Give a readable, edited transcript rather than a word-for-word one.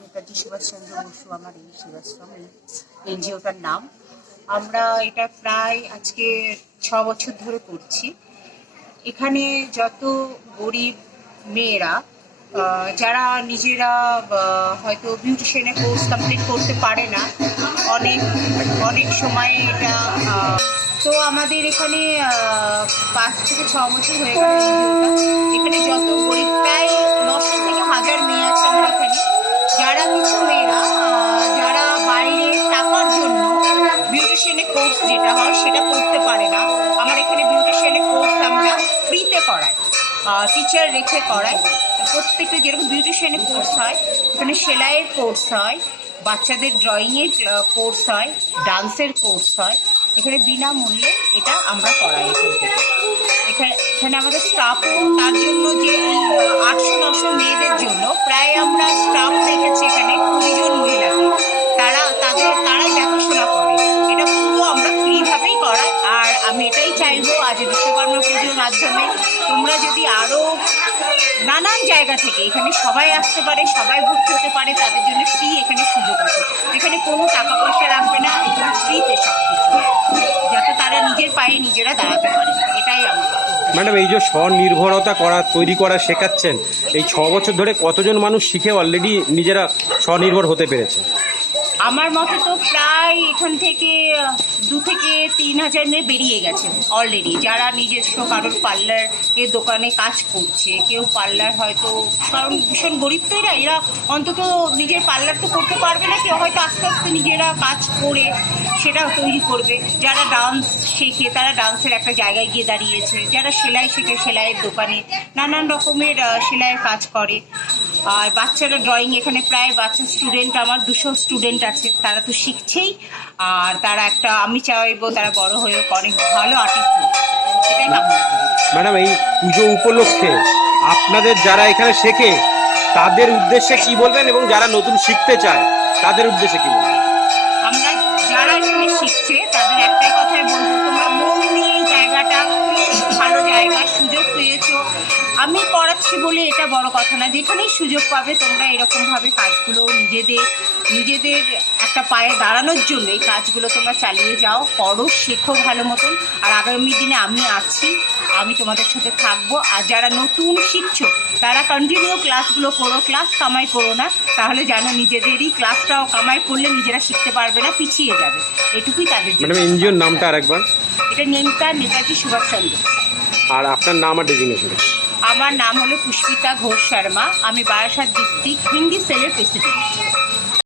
নেতাজি সুভাষচন্দ্র বসু আমার এই সেবাশ্রম, এই এনজিওটার নাম। আমরা এটা প্রায় আজকে 6 বছর ধরে করছি। এখানে যত গরিব মেয়েরা যারা নিজেরা হয়তো বিউটিশিয়ানের কোর্স কমপ্লিট করতে পারে না, অনেক সময় এটা তো আমাদের এখানে 5 থেকে 6 বছর হয়ে গেল এখানে যত গরিব প্রায় 900 থেকে 1000 মেয়ে আছে আমার এখানে, যারা কিছু মেয়েরা যারা বাইরে টাকার জন্য বিউটিশিয়ানের কোর্স যেটা হয় সেটা করতে পারে না, আমার এখানে বিউটিশিয়ানের কোর্স আমরা ফ্রিতে করাই, টিচার রেখে করাই। প্রত্যেকটা যেরকম বিউটিশিয়ানের কোর্স হয়, এখানে সেলাইয়ের কোর্স হয়, বাচ্চাদের ড্রয়িংয়ের কোর্স হয়, ডান্সের কোর্স হয়। এখানে বিনামূল্যে এটা আমরা করাই। এখানে আমাদের স্টাফও তার জন্য যে 800-900 মেয়েদের জন্য প্রায় আমরা স্টাফ রেখেছি এখানে 20 জন মহিলাকে, তারাই দেখাশোনা করে। এটা পুরো আমরা ফ্রিভাবেই করাই। আর আমি এটাই চাইবো আজ বিশ্বকর্মা পুজোর মাধ্যমে তোমরা যদি আরও নানান জায়গা থেকে এখানে সবাই আসতে পারে, সবাই ভর্তি হতে পারে, তাদের জন্য ফ্রি এখানে সুযোগ আছে। এখানে কোনো টাকা পয়সা লাগবে না, এখানে ফ্রিতে সব কিছু, যাতে তারা নিজের পায়ে নিজেরা দাঁড়াতে পারে। এটাই আমরা। ম্যাডাম, এই যে স্বনির্ভরতা তৈরি করা শেখাচ্ছেন, এই 6 বছর ধরে কতজন মানুষ শিখে অলরেডি নিজেরা স্বনির্ভর হতে পেরেছে? আমার মতে তো প্রায় এখান থেকে 2 থেকে 3,000 মেয়ে বেরিয়ে গেছে অলরেডি, যারা নিজস্ব কারোর পার্লারের দোকানে কাজ করছে। কেউ পার্লার হয়তো, কারণ ভীষণ গরিব তো এরা অন্তত নিজের পার্লার তো করতে পারবে না, কেউ হয়তো আস্তে আস্তে নিজেরা কাজ করে সেটা তৈরি করবে। যারা ডান্স শেখে তারা ডান্সের একটা জায়গায় গিয়ে দাঁড়িয়েছে, যারা সেলাই শেখে সেলাইয়ের দোকানে নানান রকমের সেলাইয়ের কাজ করে। আর বাচ্চারা ড্রয়িং, এখানে প্রায় বাচ্চা স্টুডেন্ট আমার 200 স্টুডেন্ট আছে, তারা তো শিখছেই। আর তারা আমি চাইবো তারা বড় হয়ে অনেক ভালো আর্টিস্ট, এটাই কামনা করি। ম্যাডাম, এই পুজো উপলক্ষে আপনাদের যারা এখানে শেখে তাদের উদ্দেশ্যে কি বলবেন, এবং যারা নতুন শিখতে চায় তাদের উদ্দেশ্যে কি বলবেন? আমরা যারা এখানে শিখছে তাদের একটাই কথাই বলবো, তোমরা মন নিয়ে এই জায়গাটা, ভালো জায়গা, সুযোগ পেয়েছো। আমি পড়াচ্ছি বলে এটা বড় কথা না, যেখানেই সুযোগ পাবে তোমরা এরকমভাবে কাজগুলো নিজেদের একটা পায়ে দাঁড়ানোর জন্য এই কাজগুলো তোমরা চালিয়ে যাও, পড়ো, শেখো ভালো মতন। আর আগামী দিনে আমি আছি, আমি তোমাদের সাথে থাকবো। আর যারা নতুন শিখছো তারা কন্টিনিউ ক্লাসগুলো করো, ক্লাস কামাই করো না, তাহলে জানো নিজেদেরই ক্লাসটাও কামাই করলে নিজেরা শিখতে পারবে না, পিছিয়ে যাবে। এটুকুই তাদের জন্য। ম্যাডাম, এনজিওর নামটা আরেকবার? এটা নেতাজি সুভাষচন্দ্র। আর আপনার নাম আর ডেজিগনেশন? আমার নাম হলো পুষ্পিতা ঘোষ শর্মা, আমি বারাসাত ডিস্ট্রিক্ট হিন্দি সেলের প্রেসিডেন্ট।